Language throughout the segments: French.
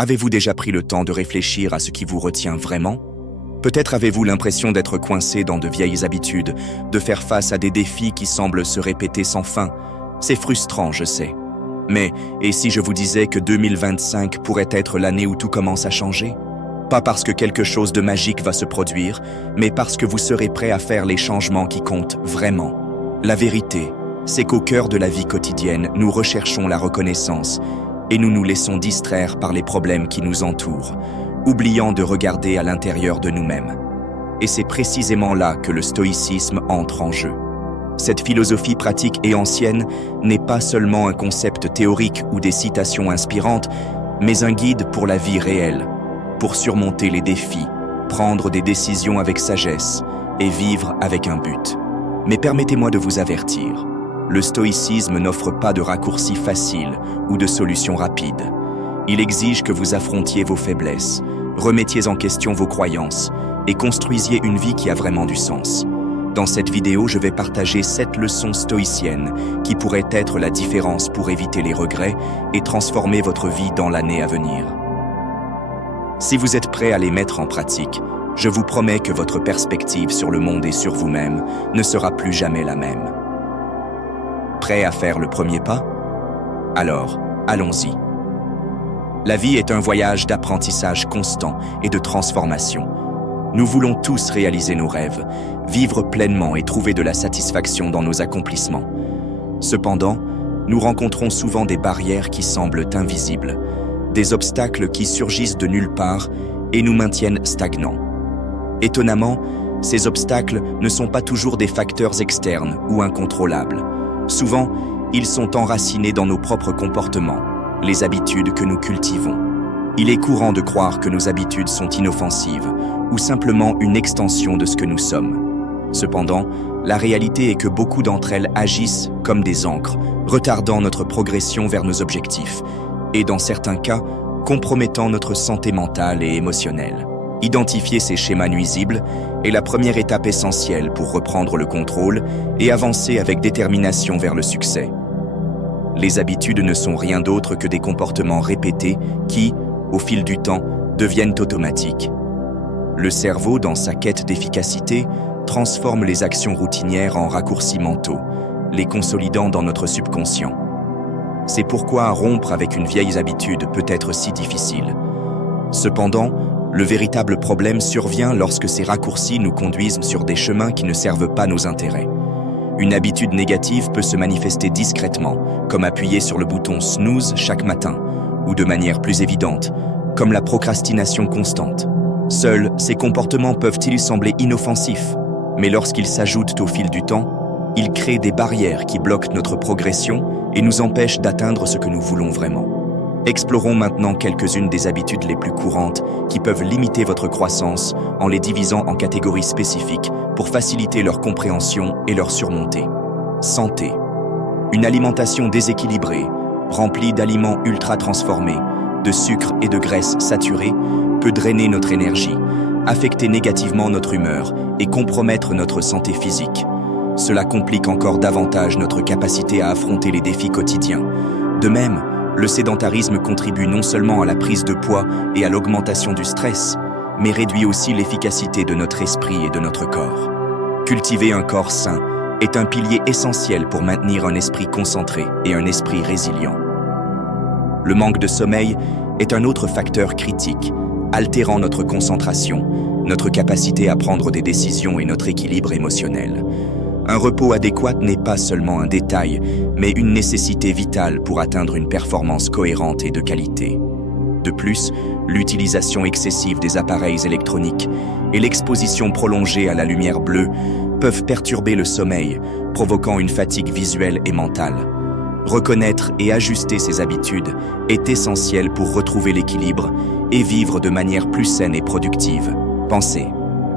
Avez-vous déjà pris le temps de réfléchir à ce qui vous retient vraiment? Peut-être avez-vous l'impression d'être coincé dans de vieilles habitudes, de faire face à des défis qui semblent se répéter sans fin. C'est frustrant, je sais. Mais, et si je vous disais que 2025 pourrait être l'année où tout commence à changer? Pas parce que quelque chose de magique va se produire, mais parce que vous serez prêt à faire les changements qui comptent vraiment. La vérité, c'est qu'au cœur de la vie quotidienne, nous recherchons la reconnaissance et nous nous laissons distraire par les problèmes qui nous entourent, oubliant de regarder à l'intérieur de nous-mêmes. Et c'est précisément là que le stoïcisme entre en jeu. Cette philosophie pratique et ancienne n'est pas seulement un concept théorique ou des citations inspirantes, mais un guide pour la vie réelle, pour surmonter les défis, prendre des décisions avec sagesse et vivre avec un but. Mais permettez-moi de vous avertir, le stoïcisme n'offre pas de raccourcis faciles ou de solutions rapides. Il exige que vous affrontiez vos faiblesses, remettiez en question vos croyances et construisiez une vie qui a vraiment du sens. Dans cette vidéo, je vais partager 7 leçons stoïciennes qui pourraient être la différence pour éviter les regrets et transformer votre vie dans l'année à venir. Si vous êtes prêt à les mettre en pratique, je vous promets que votre perspective sur le monde et sur vous-même ne sera plus jamais la même. Prêt à faire le premier pas? Alors, allons-y. La vie est un voyage d'apprentissage constant et de transformation. Nous voulons tous réaliser nos rêves, vivre pleinement et trouver de la satisfaction dans nos accomplissements. Cependant, nous rencontrons souvent des barrières qui semblent invisibles, des obstacles qui surgissent de nulle part et nous maintiennent stagnants. Étonnamment, ces obstacles ne sont pas toujours des facteurs externes ou incontrôlables. Souvent, ils sont enracinés dans nos propres comportements, les habitudes que nous cultivons. Il est courant de croire que nos habitudes sont inoffensives ou simplement une extension de ce que nous sommes. Cependant, la réalité est que beaucoup d'entre elles agissent comme des ancres, retardant notre progression vers nos objectifs et, dans certains cas, compromettant notre santé mentale et émotionnelle. Identifier ces schémas nuisibles est la première étape essentielle pour reprendre le contrôle et avancer avec détermination vers le succès. Les habitudes ne sont rien d'autre que des comportements répétés qui, au fil du temps, deviennent automatiques. Le cerveau, dans sa quête d'efficacité, transforme les actions routinières en raccourcis mentaux, les consolidant dans notre subconscient. C'est pourquoi rompre avec une vieille habitude peut être si difficile. Cependant, le véritable problème survient lorsque ces raccourcis nous conduisent sur des chemins qui ne servent pas nos intérêts. Une habitude négative peut se manifester discrètement, comme appuyer sur le bouton snooze chaque matin, ou de manière plus évidente, comme la procrastination constante. Seuls, ces comportements peuvent-ils sembler inoffensifs, mais lorsqu'ils s'ajoutent au fil du temps, ils créent des barrières qui bloquent notre progression et nous empêchent d'atteindre ce que nous voulons vraiment. Explorons maintenant quelques-unes des habitudes les plus courantes qui peuvent limiter votre croissance en les divisant en catégories spécifiques pour faciliter leur compréhension et leur surmonter. Santé. Une alimentation déséquilibrée, remplie d'aliments ultra transformés, de sucre et de graisses saturées, peut drainer notre énergie, affecter négativement notre humeur et compromettre notre santé physique. Cela complique encore davantage notre capacité à affronter les défis quotidiens. De même, le sédentarisme contribue non seulement à la prise de poids et à l'augmentation du stress, mais réduit aussi l'efficacité de notre esprit et de notre corps. Cultiver un corps sain est un pilier essentiel pour maintenir un esprit concentré et un esprit résilient. Le manque de sommeil est un autre facteur critique, altérant notre concentration, notre capacité à prendre des décisions et notre équilibre émotionnel. Un repos adéquat n'est pas seulement un détail, mais une nécessité vitale pour atteindre une performance cohérente et de qualité. De plus, l'utilisation excessive des appareils électroniques et l'exposition prolongée à la lumière bleue peuvent perturber le sommeil, provoquant une fatigue visuelle et mentale. Reconnaître et ajuster ses habitudes est essentiel pour retrouver l'équilibre et vivre de manière plus saine et productive. Pensez.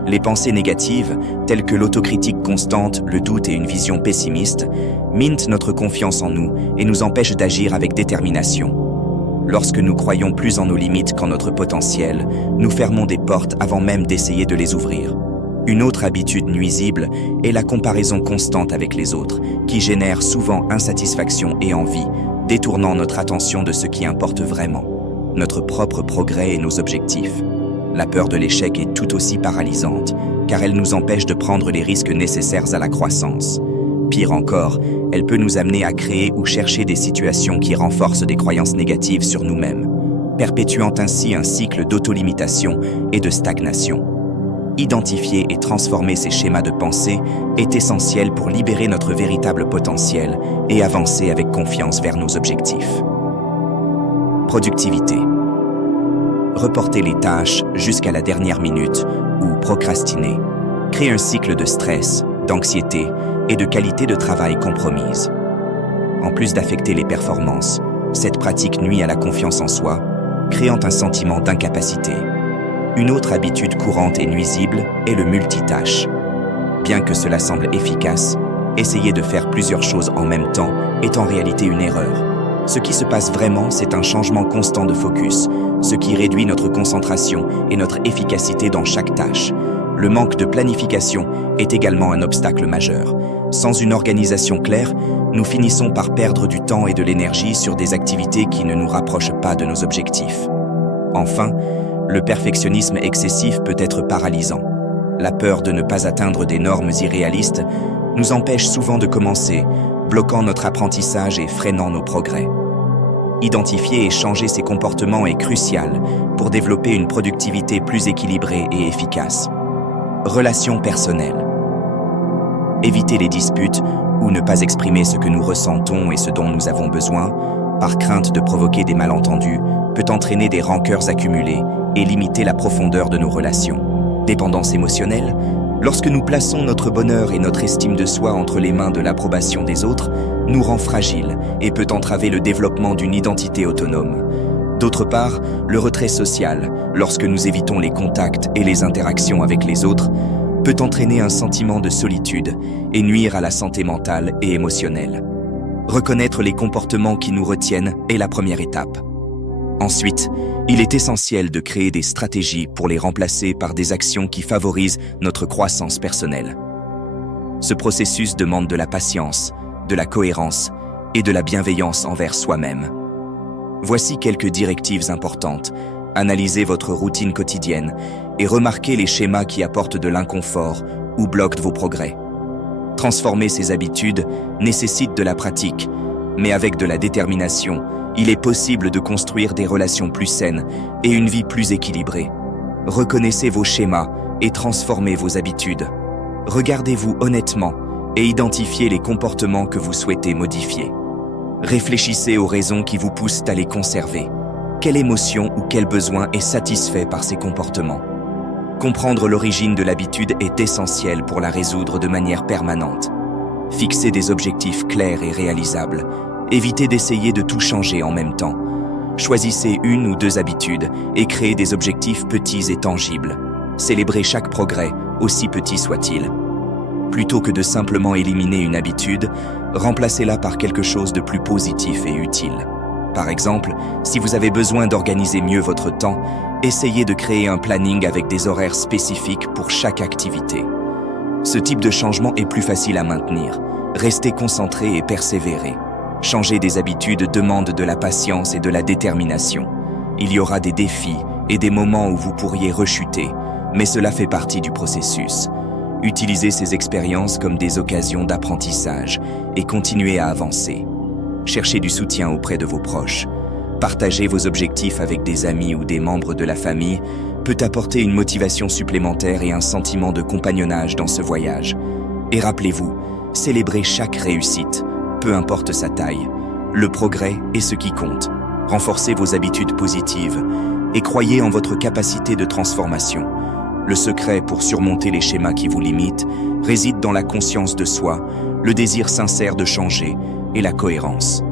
Les pensées négatives, telles que l'autocritique constante, le doute et une vision pessimiste, minent notre confiance en nous et nous empêchent d'agir avec détermination. Lorsque nous croyons plus en nos limites qu'en notre potentiel, nous fermons des portes avant même d'essayer de les ouvrir. Une autre habitude nuisible est la comparaison constante avec les autres, qui génère souvent insatisfaction et envie, détournant notre attention de ce qui importe vraiment. notre propre progrès et nos objectifs. La peur de l'échec est tout aussi paralysante, car elle nous empêche de prendre les risques nécessaires à la croissance. Pire encore, elle peut nous amener à créer ou chercher des situations qui renforcent des croyances négatives sur nous-mêmes, perpétuant ainsi un cycle d'autolimitation et de stagnation. Identifier et transformer ces schémas de pensée est essentiel pour libérer notre véritable potentiel et avancer avec confiance vers nos objectifs. Productivité. Reporter les tâches jusqu'à la dernière minute ou procrastiner crée un cycle de stress, d'anxiété et de qualité de travail compromise. En plus d'affecter les performances, cette pratique nuit à la confiance en soi, créant un sentiment d'incapacité. Une autre habitude courante et nuisible est le multitâche. Bien que cela semble efficace, essayer de faire plusieurs choses en même temps est en réalité une erreur. Ce qui se passe vraiment, c'est un changement constant de focus, ce qui réduit notre concentration et notre efficacité dans chaque tâche. Le manque de planification est également un obstacle majeur. Sans une organisation claire, nous finissons par perdre du temps et de l'énergie sur des activités qui ne nous rapprochent pas de nos objectifs. Enfin, le perfectionnisme excessif peut être paralysant. La peur de ne pas atteindre des normes irréalistes nous empêche souvent de commencer, bloquant notre apprentissage et freinant nos progrès. Identifier et changer ces comportements est crucial pour développer une productivité plus équilibrée et efficace. Relations personnelles. Éviter les disputes ou ne pas exprimer ce que nous ressentons et ce dont nous avons besoin, par crainte de provoquer des malentendus, peut entraîner des rancœurs accumulées et limiter la profondeur de nos relations. Dépendance émotionnelle. Lorsque nous plaçons notre bonheur et notre estime de soi entre les mains de l'approbation des autres, nous rend fragiles et peut entraver le développement d'une identité autonome. D'autre part, le retrait social, lorsque nous évitons les contacts et les interactions avec les autres, peut entraîner un sentiment de solitude et nuire à la santé mentale et émotionnelle. Reconnaître les comportements qui nous retiennent est la première étape. Ensuite, il est essentiel de créer des stratégies pour les remplacer par des actions qui favorisent notre croissance personnelle. Ce processus demande de la patience, de la cohérence et de la bienveillance envers soi-même. Voici quelques directives importantes. Analysez votre routine quotidienne et remarquez les schémas qui apportent de l'inconfort ou bloquent vos progrès. Transformer ces habitudes nécessite de la pratique, mais avec de la détermination, il est possible de construire des relations plus saines et une vie plus équilibrée. Reconnaissez vos schémas et transformez vos habitudes. Regardez-vous honnêtement et identifiez les comportements que vous souhaitez modifier. Réfléchissez aux raisons qui vous poussent à les conserver. Quelle émotion ou quel besoin est satisfait par ces comportements? Comprendre l'origine de l'habitude est essentiel pour la résoudre de manière permanente. Fixez des objectifs clairs et réalisables. Évitez d'essayer de tout changer en même temps. Choisissez une ou deux habitudes et créez des objectifs petits et tangibles. Célébrez chaque progrès, aussi petit soit-il. Plutôt que de simplement éliminer une habitude, remplacez-la par quelque chose de plus positif et utile. Par exemple, si vous avez besoin d'organiser mieux votre temps, essayez de créer un planning avec des horaires spécifiques pour chaque activité. Ce type de changement est plus facile à maintenir. Restez concentré et persévérez. Changer des habitudes demande de la patience et de la détermination. Il y aura des défis et des moments où vous pourriez rechuter, mais cela fait partie du processus. Utilisez ces expériences comme des occasions d'apprentissage et continuez à avancer. Cherchez du soutien auprès de vos proches. Partager vos objectifs avec des amis ou des membres de la famille peut apporter une motivation supplémentaire et un sentiment de compagnonnage dans ce voyage. Et rappelez-vous, célébrez chaque réussite, peu importe sa taille. Le progrès est ce qui compte. Renforcez vos habitudes positives et croyez en votre capacité de transformation. Le secret pour surmonter les schémas qui vous limitent réside dans la conscience de soi, le désir sincère de changer et la cohérence.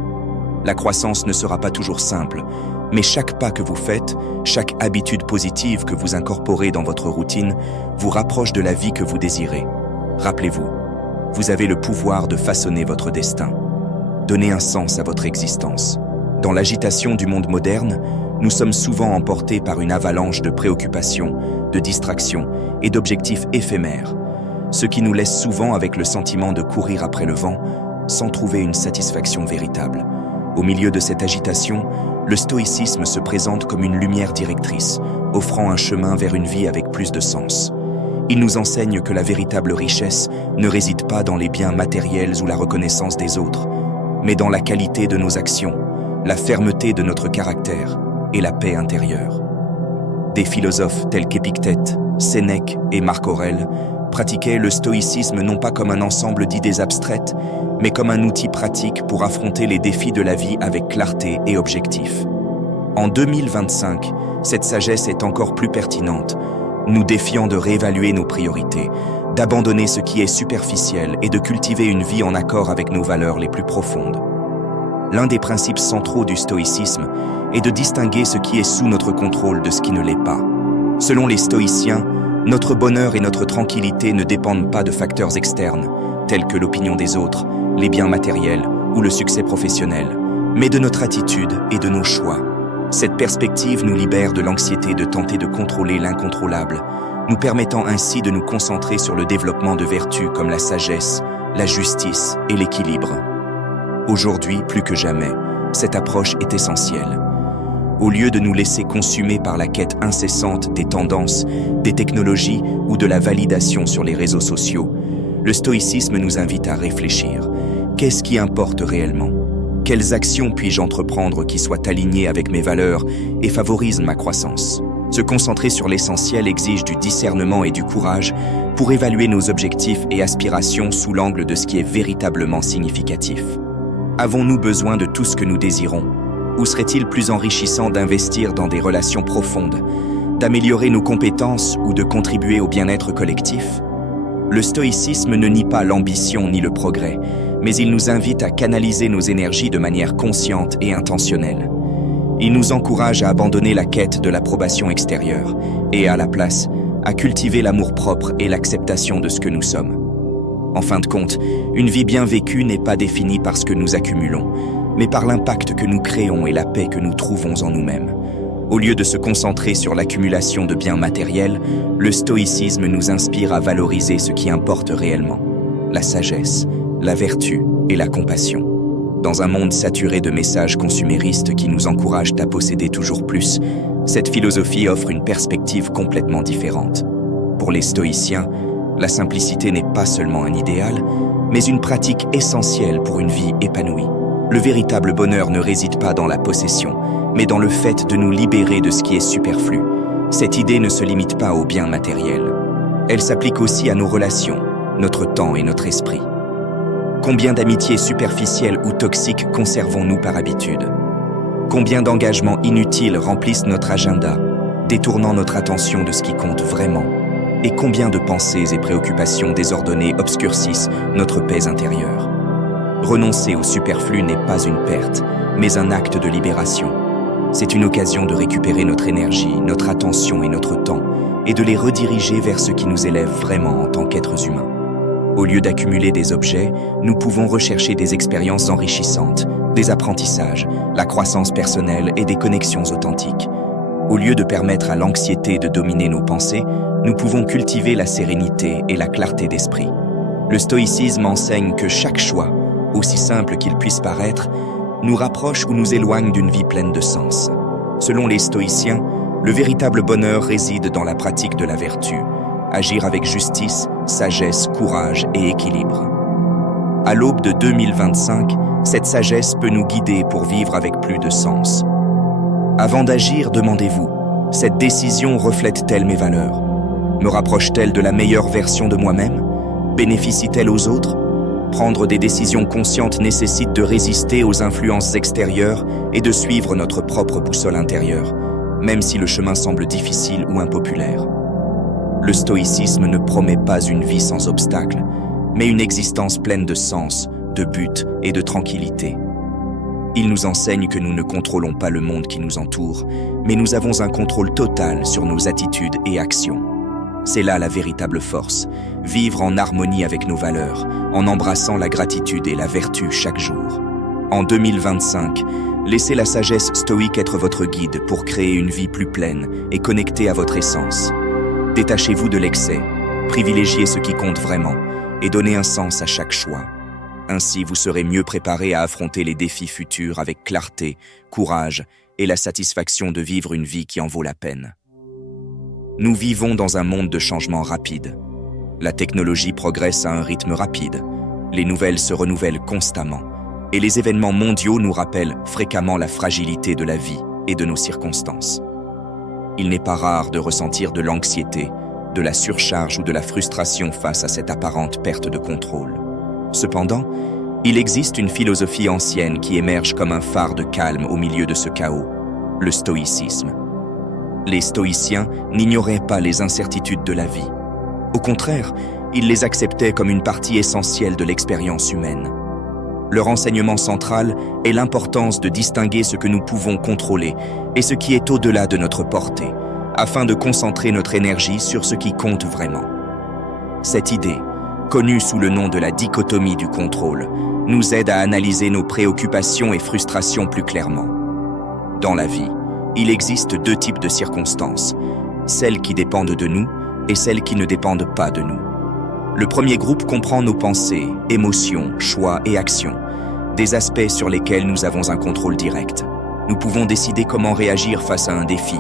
La croissance ne sera pas toujours simple, mais chaque pas que vous faites, chaque habitude positive que vous incorporez dans votre routine vous rapproche de la vie que vous désirez. Rappelez-vous, vous avez le pouvoir de façonner votre destin. Donnez un sens à votre existence. Dans l'agitation du monde moderne, nous sommes souvent emportés par une avalanche de préoccupations, de distractions et d'objectifs éphémères, ce qui nous laisse souvent avec le sentiment de courir après le vent sans trouver une satisfaction véritable. Au milieu de cette agitation, Le stoïcisme se présente comme une lumière directrice, offrant un chemin vers une vie avec plus de sens. Il nous enseigne que la véritable richesse ne réside pas dans les biens matériels ou la reconnaissance des autres, mais dans la qualité de nos actions, la fermeté de notre caractère et la paix intérieure. Des philosophes tels qu'Épictète, Sénèque et Marc Aurèle pratiquaient le stoïcisme non pas comme un ensemble d'idées abstraites, mais comme un outil pratique pour affronter les défis de la vie avec clarté et objectif. En 2025, cette sagesse est encore plus pertinente, nous défiant de réévaluer nos priorités, d'abandonner ce qui est superficiel et de cultiver une vie en accord avec nos valeurs les plus profondes. L'un des principes centraux du stoïcisme est de distinguer ce qui est sous notre contrôle de ce qui ne l'est pas. Selon les stoïciens, notre bonheur et notre tranquillité ne dépendent pas de facteurs externes, tels que l'opinion des autres, les biens matériels ou le succès professionnel, mais de notre attitude et de nos choix. Cette perspective nous libère de l'anxiété de tenter de contrôler l'incontrôlable, nous permettant ainsi de nous concentrer sur le développement de vertus comme la sagesse, la justice et l'équilibre. Aujourd'hui, plus que jamais, cette approche est essentielle. Au lieu de nous laisser consumer par la quête incessante des tendances, des technologies ou de la validation sur les réseaux sociaux, le stoïcisme nous invite à réfléchir. Qu'est-ce qui importe réellement ? Quelles actions puis-je entreprendre qui soient alignées avec mes valeurs et favorisent ma croissance ? Se concentrer sur l'essentiel exige du discernement et du courage pour évaluer nos objectifs et aspirations sous l'angle de ce qui est véritablement significatif. Avons-nous besoin de tout ce que nous désirons ? Ou serait-il plus enrichissant d'investir dans des relations profondes, d'améliorer nos compétences ou de contribuer au bien-être collectif ? Le stoïcisme ne nie pas l'ambition ni le progrès, mais il nous invite à canaliser nos énergies de manière consciente et intentionnelle. Il nous encourage à abandonner la quête de l'approbation extérieure et, à la place, à cultiver l'amour-propre et l'acceptation de ce que nous sommes. En fin de compte, une vie bien vécue n'est pas définie par ce que nous accumulons, mais par l'impact que nous créons et la paix que nous trouvons en nous-mêmes. Au lieu de se concentrer sur l'accumulation de biens matériels, le stoïcisme nous inspire à valoriser ce qui importe réellement, la sagesse, la vertu et la compassion. Dans un monde saturé de messages consuméristes qui nous encouragent à posséder toujours plus, cette philosophie offre une perspective complètement différente. Pour les stoïciens, la simplicité n'est pas seulement un idéal, mais une pratique essentielle pour une vie épanouie. Le véritable bonheur ne réside pas dans la possession, mais dans le fait de nous libérer de ce qui est superflu. Cette idée ne se limite pas aux biens matériels. Elle s'applique aussi à nos relations, notre temps et notre esprit. Combien d'amitiés superficielles ou toxiques conservons-nous par habitude ? Combien d'engagements inutiles remplissent notre agenda, détournant notre attention de ce qui compte vraiment ? Et combien de pensées et préoccupations désordonnées obscurcissent notre paix intérieure ? Renoncer au superflu n'est pas une perte, mais un acte de libération. C'est une occasion de récupérer notre énergie, notre attention et notre temps, et de les rediriger vers ce qui nous élève vraiment en tant qu'êtres humains. Au lieu d'accumuler des objets, nous pouvons rechercher des expériences enrichissantes, des apprentissages, la croissance personnelle et des connexions authentiques. Au lieu de permettre à l'anxiété de dominer nos pensées, nous pouvons cultiver la sérénité et la clarté d'esprit. Le stoïcisme enseigne que chaque choix, aussi simple qu'il puisse paraître, nous rapproche ou nous éloigne d'une vie pleine de sens. Selon les stoïciens, le véritable bonheur réside dans la pratique de la vertu, agir avec justice, sagesse, courage et équilibre. À l'aube de 2025, cette sagesse peut nous guider pour vivre avec plus de sens. Avant d'agir, demandez-vous, cette décision reflète-t-elle mes valeurs ? Me rapproche-t-elle de la meilleure version de moi-même ? Bénéficie-t-elle aux autres ? Prendre des décisions conscientes nécessite de résister aux influences extérieures et de suivre notre propre boussole intérieure, même si le chemin semble difficile ou impopulaire. Le stoïcisme ne promet pas une vie sans obstacles, mais une existence pleine de sens, de but et de tranquillité. Il nous enseigne que nous ne contrôlons pas le monde qui nous entoure, mais nous avons un contrôle total sur nos attitudes et actions. C'est là la véritable force, vivre en harmonie avec nos valeurs, en embrassant la gratitude et la vertu chaque jour. En 2025, laissez la sagesse stoïque être votre guide pour créer une vie plus pleine et connectée à votre essence. Détachez-vous de l'excès, privilégiez ce qui compte vraiment et donnez un sens à chaque choix. Ainsi, vous serez mieux préparé à affronter les défis futurs avec clarté, courage et la satisfaction de vivre une vie qui en vaut la peine. Nous vivons dans un monde de changements rapides. La technologie progresse à un rythme rapide, les nouvelles se renouvellent constamment, et les événements mondiaux nous rappellent fréquemment la fragilité de la vie et de nos circonstances. Il n'est pas rare de ressentir de l'anxiété, de la surcharge ou de la frustration face à cette apparente perte de contrôle. Cependant, il existe une philosophie ancienne qui émerge comme un phare de calme au milieu de ce chaos, le stoïcisme. Les stoïciens n'ignoraient pas les incertitudes de la vie. Au contraire, ils les acceptaient comme une partie essentielle de l'expérience humaine. Leur enseignement central est l'importance de distinguer ce que nous pouvons contrôler et ce qui est au-delà de notre portée, afin de concentrer notre énergie sur ce qui compte vraiment. Cette idée, connue sous le nom de la dichotomie du contrôle, nous aide à analyser nos préoccupations et frustrations plus clairement. Dans la vie, il existe deux types de circonstances, celles qui dépendent de nous et celles qui ne dépendent pas de nous. Le premier groupe comprend nos pensées, émotions, choix et actions, des aspects sur lesquels nous avons un contrôle direct. Nous pouvons décider comment réagir face à un défi,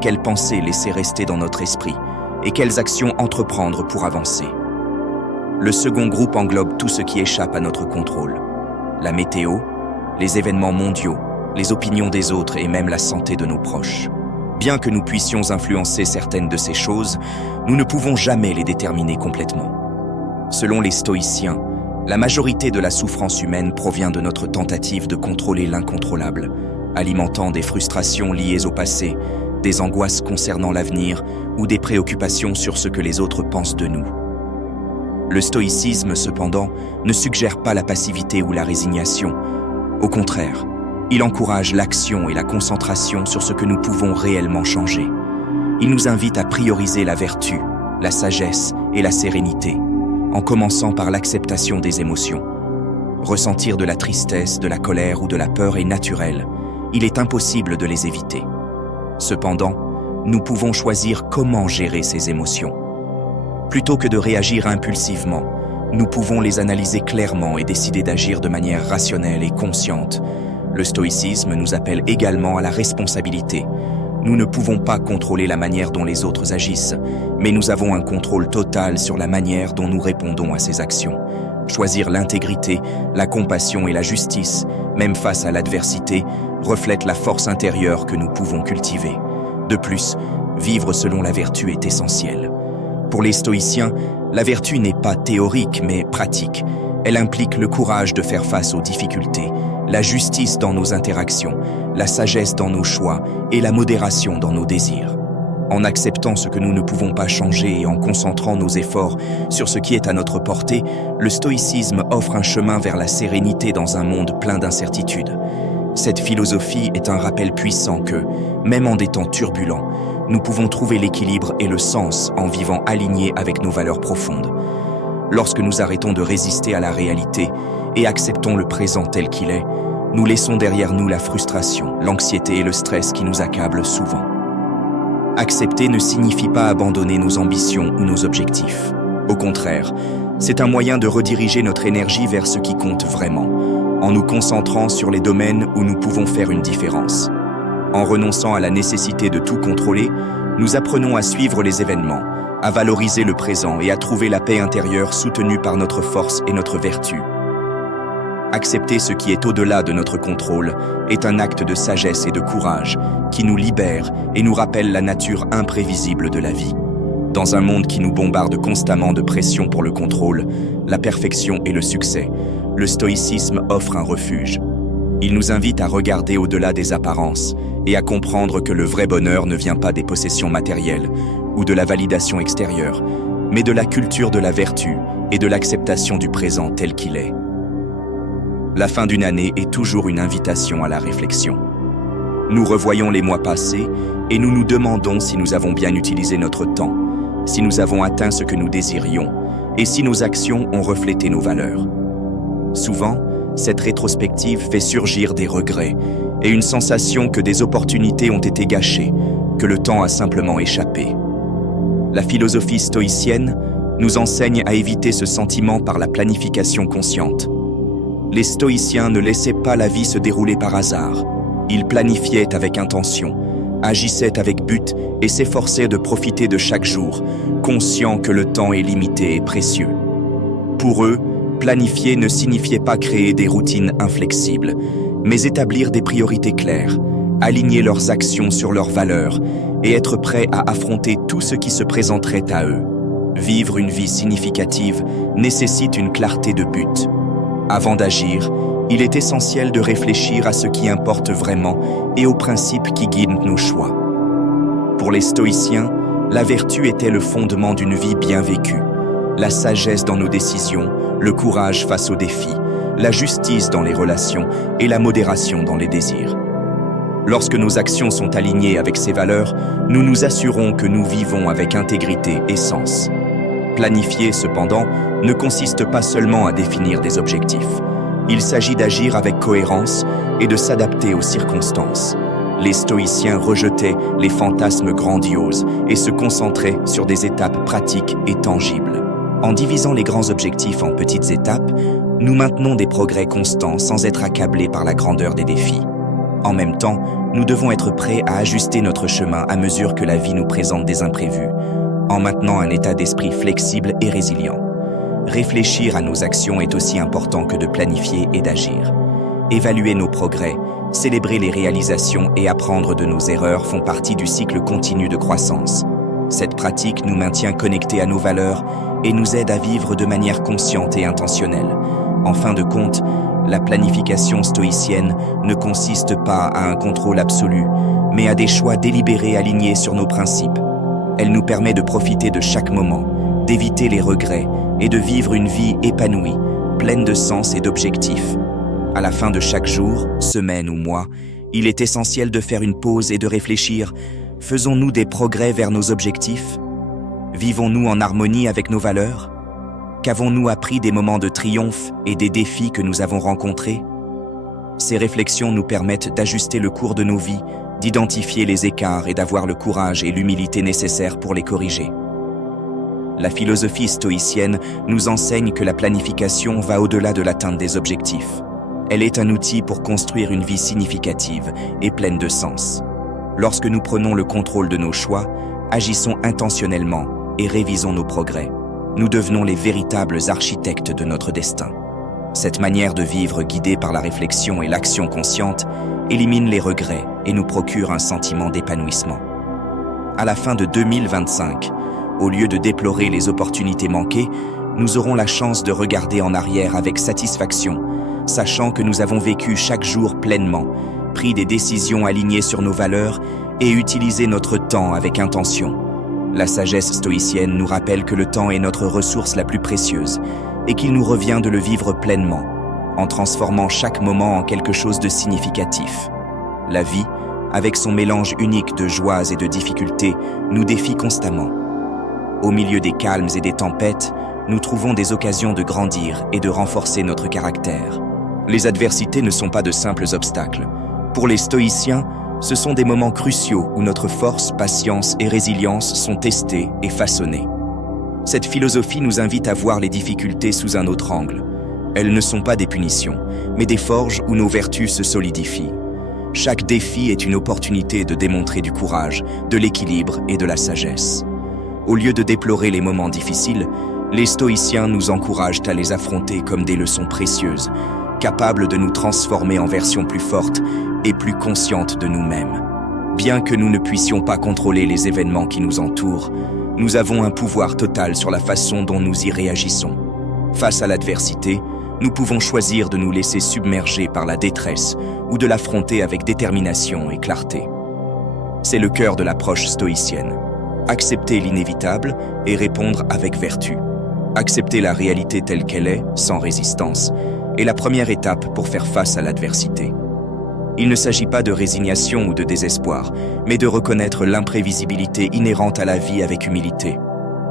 quelles pensées laisser rester dans notre esprit et quelles actions entreprendre pour avancer. Le second groupe englobe tout ce qui échappe à notre contrôle. La météo, les événements mondiaux, les opinions des autres et même la santé de nos proches. Bien que nous puissions influencer certaines de ces choses, nous ne pouvons jamais les déterminer complètement. Selon les stoïciens, la majorité de la souffrance humaine provient de notre tentative de contrôler l'incontrôlable, alimentant des frustrations liées au passé, des angoisses concernant l'avenir ou des préoccupations sur ce que les autres pensent de nous. Le stoïcisme, cependant, ne suggère pas la passivité ou la résignation. Au contraire, il encourage l'action et la concentration sur ce que nous pouvons réellement changer. Il nous invite à prioriser la vertu, la sagesse et la sérénité, en commençant par l'acceptation des émotions. Ressentir de la tristesse, de la colère ou de la peur est naturel. Il est impossible de les éviter. Cependant, nous pouvons choisir comment gérer ces émotions. Plutôt que de réagir impulsivement, nous pouvons les analyser clairement et décider d'agir de manière rationnelle et consciente. Le stoïcisme nous appelle également à la responsabilité. Nous ne pouvons pas contrôler la manière dont les autres agissent, mais nous avons un contrôle total sur la manière dont nous répondons à ces actions. Choisir l'intégrité, la compassion et la justice, même face à l'adversité, reflète la force intérieure que nous pouvons cultiver. De plus, vivre selon la vertu est essentiel. Pour les stoïciens, la vertu n'est pas théorique mais pratique. Elle implique le courage de faire face aux difficultés, la justice dans nos interactions, la sagesse dans nos choix et la modération dans nos désirs. En acceptant ce que nous ne pouvons pas changer et en concentrant nos efforts sur ce qui est à notre portée, le stoïcisme offre un chemin vers la sérénité dans un monde plein d'incertitudes. Cette philosophie est un rappel puissant que, même en des temps turbulents, nous pouvons trouver l'équilibre et le sens en vivant alignés avec nos valeurs profondes. Lorsque nous arrêtons de résister à la réalité et acceptons le présent tel qu'il est, nous laissons derrière nous la frustration, l'anxiété et le stress qui nous accablent souvent. Accepter ne signifie pas abandonner nos ambitions ou nos objectifs. Au contraire, c'est un moyen de rediriger notre énergie vers ce qui compte vraiment, en nous concentrant sur les domaines où nous pouvons faire une différence. En renonçant à la nécessité de tout contrôler, nous apprenons à suivre les événements, à valoriser le présent et à trouver la paix intérieure soutenue par notre force et notre vertu. Accepter ce qui est au-delà de notre contrôle est un acte de sagesse et de courage qui nous libère et nous rappelle la nature imprévisible de la vie. Dans un monde qui nous bombarde constamment de pression pour le contrôle, la perfection et le succès, le stoïcisme offre un refuge. Il nous invite à regarder au-delà des apparences et à comprendre que le vrai bonheur ne vient pas des possessions matérielles ou de la validation extérieure, mais de la culture de la vertu et de l'acceptation du présent tel qu'il est. La fin d'une année est toujours une invitation à la réflexion. Nous revoyons les mois passés et nous nous demandons si nous avons bien utilisé notre temps, si nous avons atteint ce que nous désirions et si nos actions ont reflété nos valeurs. Souvent, cette rétrospective fait surgir des regrets et une sensation que des opportunités ont été gâchées, que le temps a simplement échappé. La philosophie stoïcienne nous enseigne à éviter ce sentiment par la planification consciente. Les stoïciens ne laissaient pas la vie se dérouler par hasard. Ils planifiaient avec intention, agissaient avec but et s'efforçaient de profiter de chaque jour, conscients que le temps est limité et précieux. Pour eux, planifier ne signifiait pas créer des routines inflexibles, mais établir des priorités claires, aligner leurs actions sur leurs valeurs et être prêts à affronter tout ce qui se présenterait à eux. Vivre une vie significative nécessite une clarté de but. Avant d'agir, il est essentiel de réfléchir à ce qui importe vraiment et aux principes qui guident nos choix. Pour les stoïciens, la vertu était le fondement d'une vie bien vécue. La sagesse dans nos décisions, le courage face aux défis, la justice dans les relations et la modération dans les désirs. Lorsque nos actions sont alignées avec ces valeurs, nous nous assurons que nous vivons avec intégrité et sens. Planifier, cependant, ne consiste pas seulement à définir des objectifs. Il s'agit d'agir avec cohérence et de s'adapter aux circonstances. Les stoïciens rejetaient les fantasmes grandioses et se concentraient sur des étapes pratiques et tangibles. En divisant les grands objectifs en petites étapes, nous maintenons des progrès constants sans être accablés par la grandeur des défis. En même temps, nous devons être prêts à ajuster notre chemin à mesure que la vie nous présente des imprévus, en maintenant un état d'esprit flexible et résilient. Réfléchir à nos actions est aussi important que de planifier et d'agir. Évaluer nos progrès, célébrer les réalisations et apprendre de nos erreurs font partie du cycle continu de croissance. Cette pratique nous maintient connectés à nos valeurs et nous aide à vivre de manière consciente et intentionnelle. En fin de compte, la planification stoïcienne ne consiste pas à un contrôle absolu, mais à des choix délibérés alignés sur nos principes. Elle nous permet de profiter de chaque moment, d'éviter les regrets et de vivre une vie épanouie, pleine de sens et d'objectifs. À la fin de chaque jour, semaine ou mois, il est essentiel de faire une pause et de réfléchir. Faisons-nous des progrès vers nos objectifs? Vivons-nous en harmonie avec nos valeurs? Qu'avons-nous appris des moments de triomphe et des défis que nous avons rencontrés? Ces réflexions nous permettent d'ajuster le cours de nos vies, d'identifier les écarts et d'avoir le courage et l'humilité nécessaires pour les corriger. La philosophie stoïcienne nous enseigne que la planification va au-delà de l'atteinte des objectifs. Elle est un outil pour construire une vie significative et pleine de sens. Lorsque nous prenons le contrôle de nos choix, agissons intentionnellement et révisons nos progrès. Nous devenons les véritables architectes de notre destin. Cette manière de vivre guidée par la réflexion et l'action consciente élimine les regrets et nous procure un sentiment d'épanouissement. À la fin de 2025, au lieu de déplorer les opportunités manquées, nous aurons la chance de regarder en arrière avec satisfaction, sachant que nous avons vécu chaque jour pleinement, pris des décisions alignées sur nos valeurs et utilisé notre temps avec intention. La sagesse stoïcienne nous rappelle que le temps est notre ressource la plus précieuse et qu'il nous revient de le vivre pleinement, en transformant chaque moment en quelque chose de significatif. La vie, avec son mélange unique de joies et de difficultés, nous défie constamment. Au milieu des calmes et des tempêtes, nous trouvons des occasions de grandir et de renforcer notre caractère. Les adversités ne sont pas de simples obstacles. Pour les stoïciens, ce sont des moments cruciaux où notre force, patience et résilience sont testées et façonnées. Cette philosophie nous invite à voir les difficultés sous un autre angle. Elles ne sont pas des punitions, mais des forges où nos vertus se solidifient. Chaque défi est une opportunité de démontrer du courage, de l'équilibre et de la sagesse. Au lieu de déplorer les moments difficiles, les stoïciens nous encouragent à les affronter comme des leçons précieuses, capables de nous transformer en versions plus fortes et plus conscientes de nous-mêmes. Bien que nous ne puissions pas contrôler les événements qui nous entourent, nous avons un pouvoir total sur la façon dont nous y réagissons. Face à l'adversité, nous pouvons choisir de nous laisser submerger par la détresse ou de l'affronter avec détermination et clarté. C'est le cœur de l'approche stoïcienne. Accepter l'inévitable et répondre avec vertu. Accepter la réalité telle qu'elle est, sans résistance, est la première étape pour faire face à l'adversité. Il ne s'agit pas de résignation ou de désespoir, mais de reconnaître l'imprévisibilité inhérente à la vie avec humilité.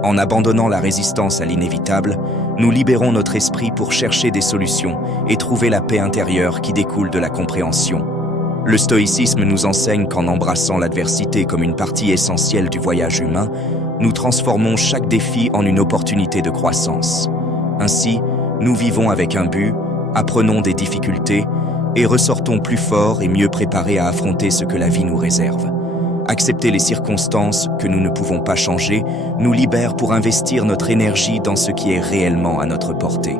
En abandonnant la résistance à l'inévitable, nous libérons notre esprit pour chercher des solutions et trouver la paix intérieure qui découle de la compréhension. Le stoïcisme nous enseigne qu'en embrassant l'adversité comme une partie essentielle du voyage humain, nous transformons chaque défi en une opportunité de croissance. Ainsi, nous vivons avec un but, apprenons des difficultés et ressortons plus forts et mieux préparés à affronter ce que la vie nous réserve. Accepter les circonstances que nous ne pouvons pas changer nous libère pour investir notre énergie dans ce qui est réellement à notre portée.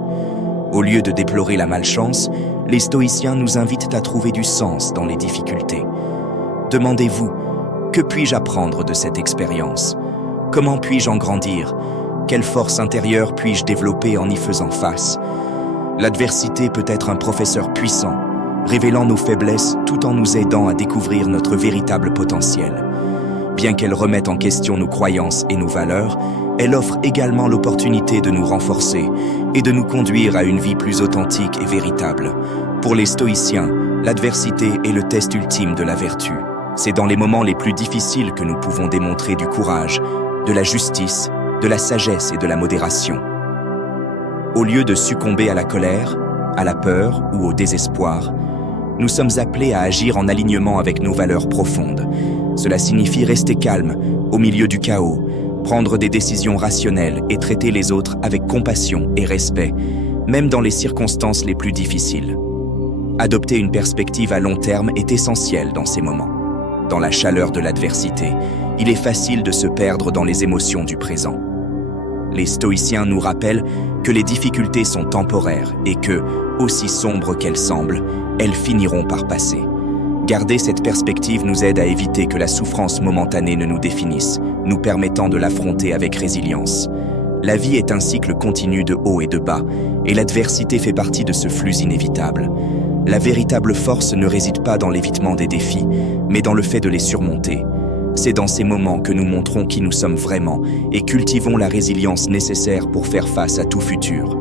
Au lieu de déplorer la malchance, les stoïciens nous invitent à trouver du sens dans les difficultés. Demandez-vous, que puis-je apprendre de cette expérience? Comment puis-je en grandir? Quelle force intérieure puis-je développer en y faisant face? L'adversité peut être un professeur puissant, révélant nos faiblesses tout en nous aidant à découvrir notre véritable potentiel. Bien qu'elle remette en question nos croyances et nos valeurs, elle offre également l'opportunité de nous renforcer et de nous conduire à une vie plus authentique et véritable. Pour les stoïciens, l'adversité est le test ultime de la vertu. C'est dans les moments les plus difficiles que nous pouvons démontrer du courage, de la justice, de la sagesse et de la modération. Au lieu de succomber à la colère, à la peur ou au désespoir, nous sommes appelés à agir en alignement avec nos valeurs profondes. Cela signifie rester calme, au milieu du chaos, prendre des décisions rationnelles et traiter les autres avec compassion et respect, même dans les circonstances les plus difficiles. Adopter une perspective à long terme est essentiel dans ces moments. Dans la chaleur de l'adversité, il est facile de se perdre dans les émotions du présent. Les stoïciens nous rappellent que les difficultés sont temporaires et que, aussi sombres qu'elles semblent, elles finiront par passer. Garder cette perspective nous aide à éviter que la souffrance momentanée ne nous définisse, nous permettant de l'affronter avec résilience. La vie est un cycle continu de hauts et de bas, et l'adversité fait partie de ce flux inévitable. La véritable force ne réside pas dans l'évitement des défis, mais dans le fait de les surmonter. C'est dans ces moments que nous montrons qui nous sommes vraiment et cultivons la résilience nécessaire pour faire face à tout futur.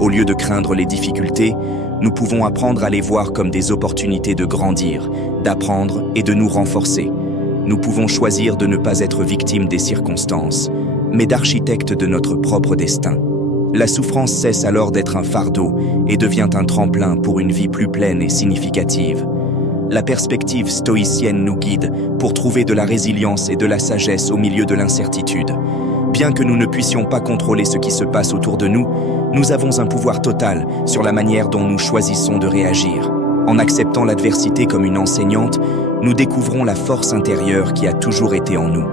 Au lieu de craindre les difficultés, nous pouvons apprendre à les voir comme des opportunités de grandir, d'apprendre et de nous renforcer. Nous pouvons choisir de ne pas être victimes des circonstances, mais d'architectes de notre propre destin. La souffrance cesse alors d'être un fardeau et devient un tremplin pour une vie plus pleine et significative. La perspective stoïcienne nous guide pour trouver de la résilience et de la sagesse au milieu de l'incertitude. Bien que nous ne puissions pas contrôler ce qui se passe autour de nous, nous avons un pouvoir total sur la manière dont nous choisissons de réagir. En acceptant l'adversité comme une enseignante, nous découvrons la force intérieure qui a toujours été en nous,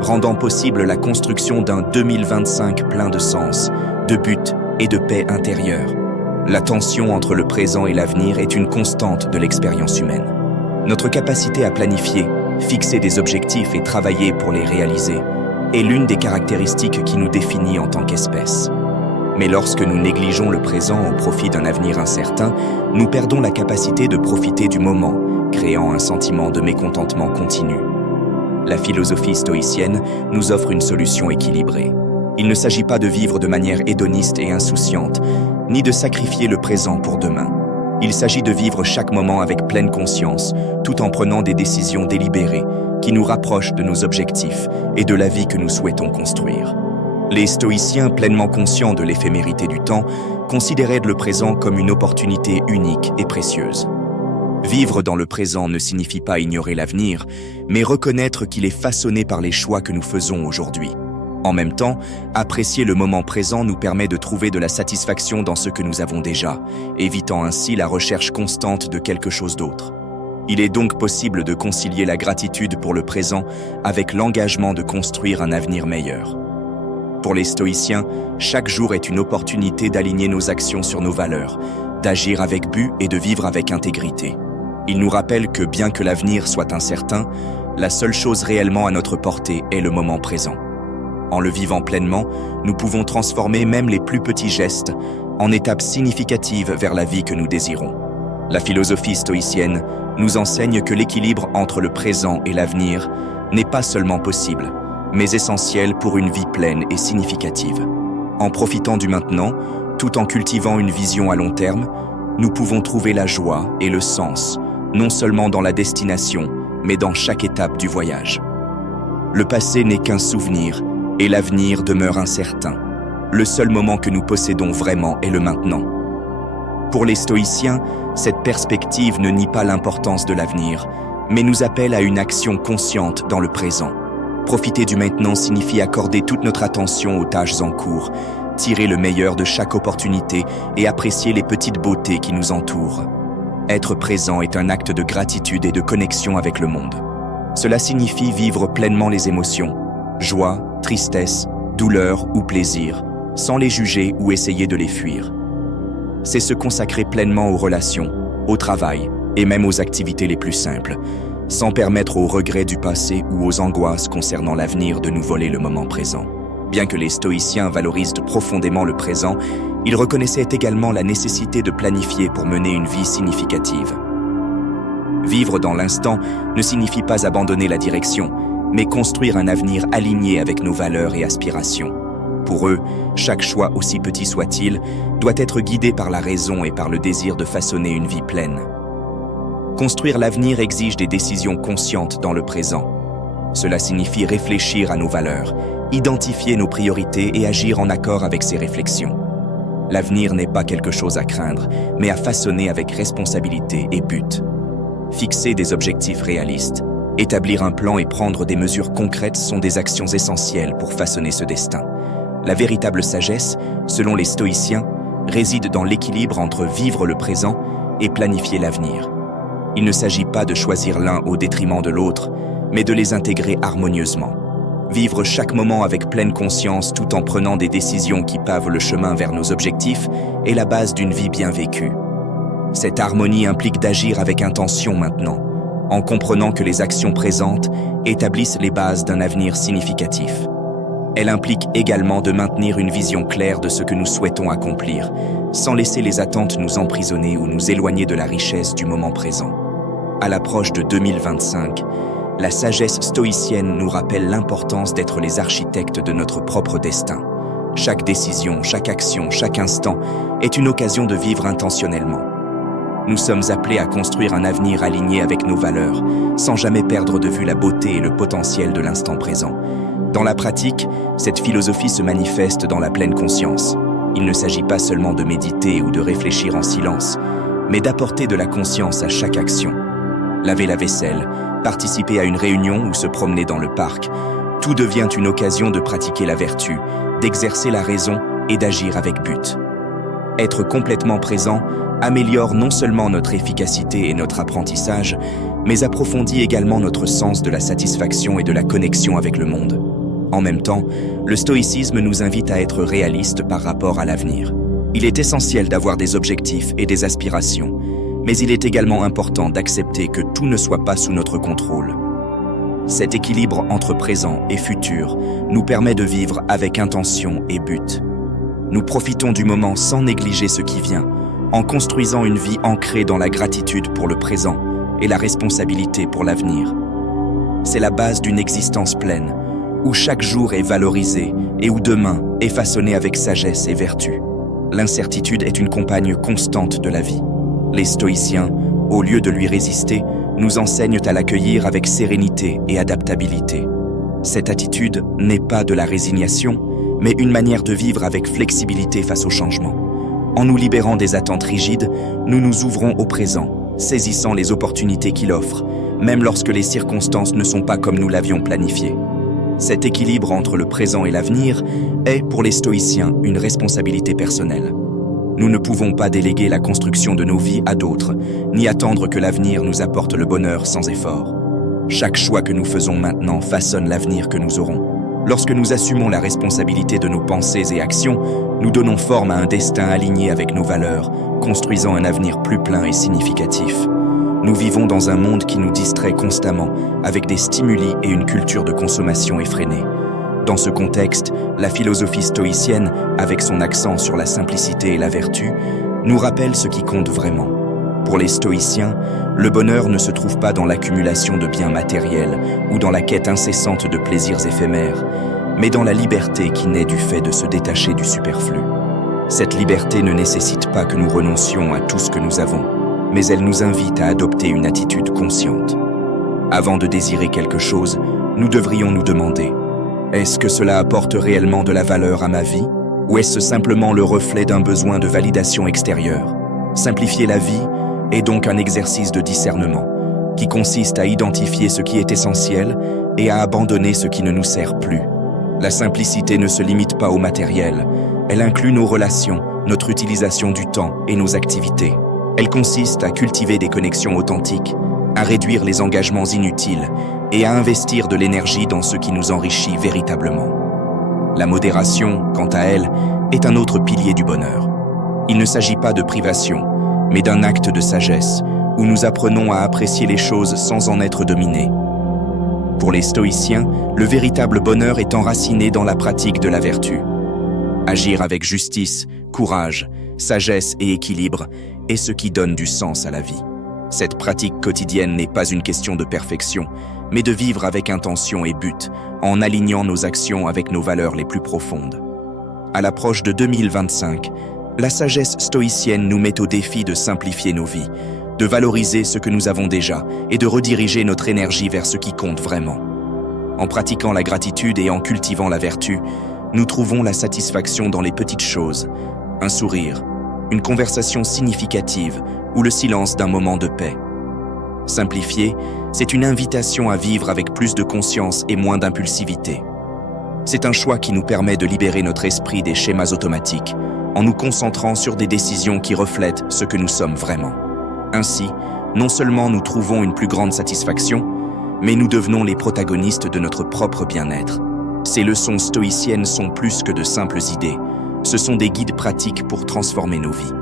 rendant possible la construction d'un 2025 plein de sens, de but et de paix intérieure. La tension entre le présent et l'avenir est une constante de l'expérience humaine. Notre capacité à planifier, fixer des objectifs et travailler pour les réaliser est l'une des caractéristiques qui nous définit en tant qu'espèce. Mais lorsque nous négligeons le présent au profit d'un avenir incertain, nous perdons la capacité de profiter du moment, créant un sentiment de mécontentement continu. La philosophie stoïcienne nous offre une solution équilibrée. Il ne s'agit pas de vivre de manière hédoniste et insouciante, ni de sacrifier le présent pour demain. Il s'agit de vivre chaque moment avec pleine conscience, tout en prenant des décisions délibérées qui nous rapprochent de nos objectifs et de la vie que nous souhaitons construire. Les stoïciens, pleinement conscients de l'éphémérité du temps, considéraient le présent comme une opportunité unique et précieuse. Vivre dans le présent ne signifie pas ignorer l'avenir, mais reconnaître qu'il est façonné par les choix que nous faisons aujourd'hui. En même temps, apprécier le moment présent nous permet de trouver de la satisfaction dans ce que nous avons déjà, évitant ainsi la recherche constante de quelque chose d'autre. Il est donc possible de concilier la gratitude pour le présent avec l'engagement de construire un avenir meilleur. Pour les stoïciens, chaque jour est une opportunité d'aligner nos actions sur nos valeurs, d'agir avec but et de vivre avec intégrité. Ils nous rappellent que bien que l'avenir soit incertain, la seule chose réellement à notre portée est le moment présent. En le vivant pleinement, nous pouvons transformer même les plus petits gestes en étapes significatives vers la vie que nous désirons. La philosophie stoïcienne nous enseigne que l'équilibre entre le présent et l'avenir n'est pas seulement possible, mais essentiel pour une vie pleine et significative. En profitant du maintenant, tout en cultivant une vision à long terme, nous pouvons trouver la joie et le sens, non seulement dans la destination, mais dans chaque étape du voyage. Le passé n'est qu'un souvenir, et l'avenir demeure incertain. Le seul moment que nous possédons vraiment est le maintenant. Pour les stoïciens, cette perspective ne nie pas l'importance de l'avenir, mais nous appelle à une action consciente dans le présent. Profiter du maintenant signifie accorder toute notre attention aux tâches en cours, tirer le meilleur de chaque opportunité et apprécier les petites beautés qui nous entourent. Être présent est un acte de gratitude et de connexion avec le monde. Cela signifie vivre pleinement les émotions, joie, tristesse, douleur ou plaisir, sans les juger ou essayer de les fuir. C'est se consacrer pleinement aux relations, au travail et même aux activités les plus simples, sans permettre aux regrets du passé ou aux angoisses concernant l'avenir de nous voler le moment présent. Bien que les stoïciens valorisent profondément le présent, ils reconnaissaient également la nécessité de planifier pour mener une vie significative. Vivre dans l'instant ne signifie pas abandonner la direction, mais construire un avenir aligné avec nos valeurs et aspirations. Pour eux, chaque choix, aussi petit soit-il, doit être guidé par la raison et par le désir de façonner une vie pleine. Construire l'avenir exige des décisions conscientes dans le présent. Cela signifie réfléchir à nos valeurs, identifier nos priorités et agir en accord avec ces réflexions. L'avenir n'est pas quelque chose à craindre, mais à façonner avec responsabilité et but. Fixer des objectifs réalistes, établir un plan et prendre des mesures concrètes sont des actions essentielles pour façonner ce destin. La véritable sagesse, selon les stoïciens, réside dans l'équilibre entre vivre le présent et planifier l'avenir. Il ne s'agit pas de choisir l'un au détriment de l'autre, mais de les intégrer harmonieusement. Vivre chaque moment avec pleine conscience tout en prenant des décisions qui pavent le chemin vers nos objectifs est la base d'une vie bien vécue. Cette harmonie implique d'agir avec intention maintenant, en comprenant que les actions présentes établissent les bases d'un avenir significatif. Elle implique également de maintenir une vision claire de ce que nous souhaitons accomplir, sans laisser les attentes nous emprisonner ou nous éloigner de la richesse du moment présent. À l'approche de 2025, la sagesse stoïcienne nous rappelle l'importance d'être les architectes de notre propre destin. Chaque décision, chaque action, chaque instant est une occasion de vivre intentionnellement. Nous sommes appelés à construire un avenir aligné avec nos valeurs, sans jamais perdre de vue la beauté et le potentiel de l'instant présent. Dans la pratique, cette philosophie se manifeste dans la pleine conscience. Il ne s'agit pas seulement de méditer ou de réfléchir en silence, mais d'apporter de la conscience à chaque action. Laver la vaisselle, participer à une réunion ou se promener dans le parc, tout devient une occasion de pratiquer la vertu, d'exercer la raison et d'agir avec but. Être complètement présent améliore non seulement notre efficacité et notre apprentissage, mais approfondit également notre sens de la satisfaction et de la connexion avec le monde. En même temps, le stoïcisme nous invite à être réalistes par rapport à l'avenir. Il est essentiel d'avoir des objectifs et des aspirations, mais il est également important d'accepter que tout ne soit pas sous notre contrôle. Cet équilibre entre présent et futur nous permet de vivre avec intention et but. Nous profitons du moment sans négliger ce qui vient, en construisant une vie ancrée dans la gratitude pour le présent et la responsabilité pour l'avenir. C'est la base d'une existence pleine, où chaque jour est valorisé et où demain est façonné avec sagesse et vertu. L'incertitude est une compagne constante de la vie. Les stoïciens, au lieu de lui résister, nous enseignent à l'accueillir avec sérénité et adaptabilité. Cette attitude n'est pas de la résignation, mais une manière de vivre avec flexibilité face au changement. En nous libérant des attentes rigides, nous nous ouvrons au présent, saisissant les opportunités qu'il offre, même lorsque les circonstances ne sont pas comme nous l'avions planifié. Cet équilibre entre le présent et l'avenir est, pour les stoïciens, une responsabilité personnelle. Nous ne pouvons pas déléguer la construction de nos vies à d'autres, ni attendre que l'avenir nous apporte le bonheur sans effort. Chaque choix que nous faisons maintenant façonne l'avenir que nous aurons. Lorsque nous assumons la responsabilité de nos pensées et actions, nous donnons forme à un destin aligné avec nos valeurs, construisant un avenir plus plein et significatif. Nous vivons dans un monde qui nous distrait constamment, avec des stimuli et une culture de consommation effrénée. Dans ce contexte, la philosophie stoïcienne, avec son accent sur la simplicité et la vertu, nous rappelle ce qui compte vraiment. Pour les stoïciens, le bonheur ne se trouve pas dans l'accumulation de biens matériels ou dans la quête incessante de plaisirs éphémères, mais dans la liberté qui naît du fait de se détacher du superflu. Cette liberté ne nécessite pas que nous renoncions à tout ce que nous avons, mais elle nous invite à adopter une attitude consciente. Avant de désirer quelque chose, nous devrions nous demander: est-ce que cela apporte réellement de la valeur à ma vie, ou est-ce simplement le reflet d'un besoin de validation extérieure? Simplifier la vie est donc un exercice de discernement, qui consiste à identifier ce qui est essentiel et à abandonner ce qui ne nous sert plus. La simplicité ne se limite pas au matériel, elle inclut nos relations, notre utilisation du temps et nos activités. Elle consiste à cultiver des connexions authentiques, à réduire les engagements inutiles et à investir de l'énergie dans ce qui nous enrichit véritablement. La modération, quant à elle, est un autre pilier du bonheur. Il ne s'agit pas de privation, mais d'un acte de sagesse, où nous apprenons à apprécier les choses sans en être dominés. Pour les stoïciens, le véritable bonheur est enraciné dans la pratique de la vertu. Agir avec justice, courage, sagesse et équilibre est ce qui donne du sens à la vie. Cette pratique quotidienne n'est pas une question de perfection, mais de vivre avec intention et but, en alignant nos actions avec nos valeurs les plus profondes. À l'approche de 2025, la sagesse stoïcienne nous met au défi de simplifier nos vies, de valoriser ce que nous avons déjà et de rediriger notre énergie vers ce qui compte vraiment. En pratiquant la gratitude et en cultivant la vertu, nous trouvons la satisfaction dans les petites choses, un sourire, une conversation significative ou le silence d'un moment de paix. Simplifier, c'est une invitation à vivre avec plus de conscience et moins d'impulsivité. C'est un choix qui nous permet de libérer notre esprit des schémas automatiques, en nous concentrant sur des décisions qui reflètent ce que nous sommes vraiment. Ainsi, non seulement nous trouvons une plus grande satisfaction, mais nous devenons les protagonistes de notre propre bien-être. Ces leçons stoïciennes sont plus que de simples idées. Ce sont des guides pratiques pour transformer nos vies.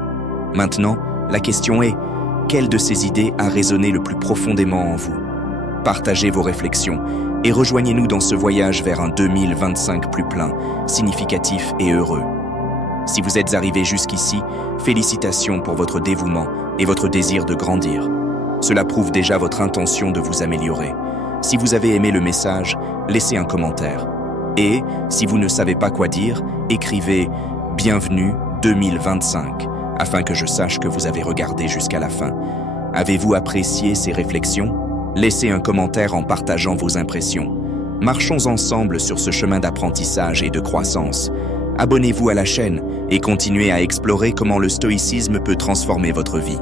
Maintenant, la question est, quelle de ces idées a résonné le plus profondément en vous? Partagez vos réflexions et rejoignez-nous dans ce voyage vers un 2025 plus plein, significatif et heureux. Si vous êtes arrivé jusqu'ici, félicitations pour votre dévouement et votre désir de grandir. Cela prouve déjà votre intention de vous améliorer. Si vous avez aimé le message, laissez un commentaire. Et, si vous ne savez pas quoi dire, écrivez « Bienvenue 2025 » afin que je sache que vous avez regardé jusqu'à la fin. Avez-vous apprécié ces réflexions? Laissez un commentaire en partageant vos impressions. Marchons ensemble sur ce chemin d'apprentissage et de croissance. Abonnez-vous à la chaîne et continuez à explorer comment le stoïcisme peut transformer votre vie.